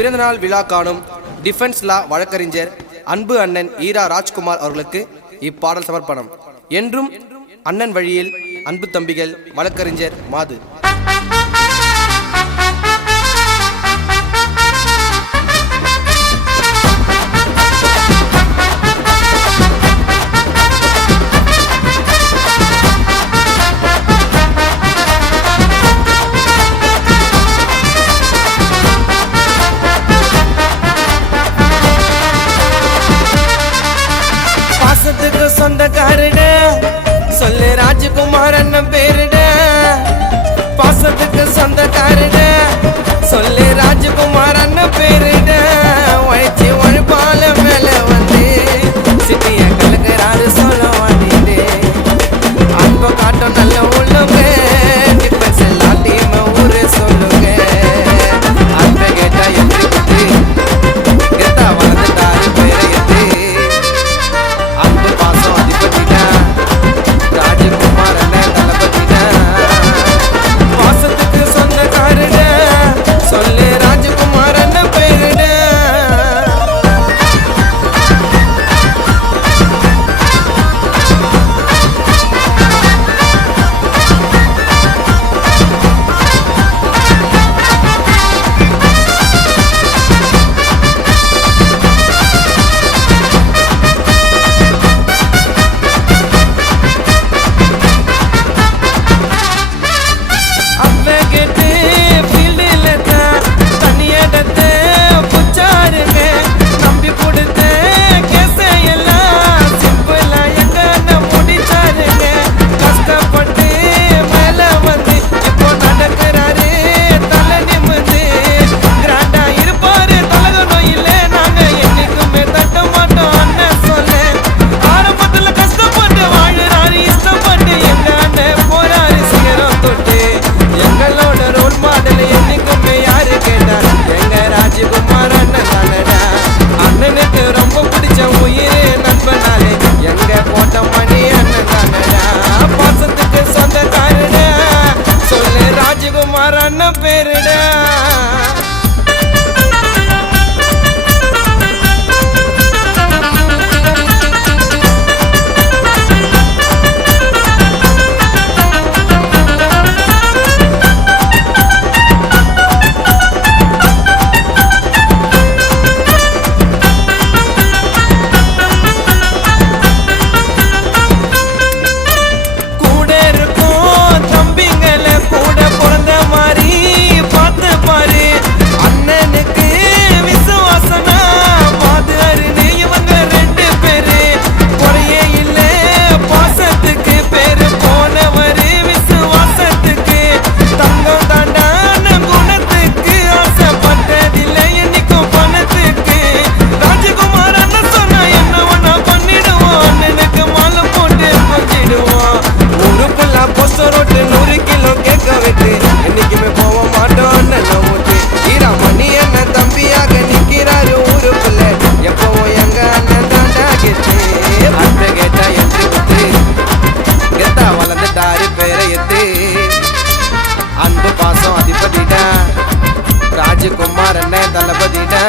பிறந்தநாள் விழா காணும் டிஃபென்ஸ் லா வழக்கறிஞர் அன்பு அண்ணன் ஈரா ராஜ்குமார் அவர்களுக்கு இப்பாடல் சமர்ப்பணம். என்றும் அண்ணன் வழியில் அன்பு தம்பிகள் வழக்கறிஞர் மாது. பாசத்துக்கு சொந்தக்காரட சொல்லு ராஜ்குமார் அண்ணன் பேருட. பாசத்துக்கு சொந்தக்காரட சொல்லு ராஜ்குமார் அண்ணன் பேருட. உழைச்சி உழைப்பால மேல வந்து சிட்டிய கலக்கிறாரு சொல்ல வாண்டிட்டு அன்ப காட்டும் நல்ல உள்ளவங்க டிஃபென்ஸ் எல்லா டீம் ஊரு சொல்லுங்க. அன்ப கேட்டா எப்படி குத்து கெத்தா வளர்ந்துட்டாரு பேரை எத்து அன்பு பாசம் அதிபதிடா ராஜ்குமார் அண்ணன் தளபதிடா. பாசத்துக்கு சொந்தக்காரட சொல்லு ராஜ்குமார் அண்ணன் பேருட. ராஜ்குமார் அண்ணன் தானடா அண்ணனுக்கு ரொம்ப பிடிச்ச உயிரே நண்பனாலே எங்க கோட்டமணி அண்ணன் தானடா. பாசத்துக்கு சொந்தக்காரட சொல்லு ராஜ்குமார் அண்ணன் பேருடா. அன்பு பாசம் அதிபதிடா ராஜ்குமார் அண்ணன் தளபதிடா.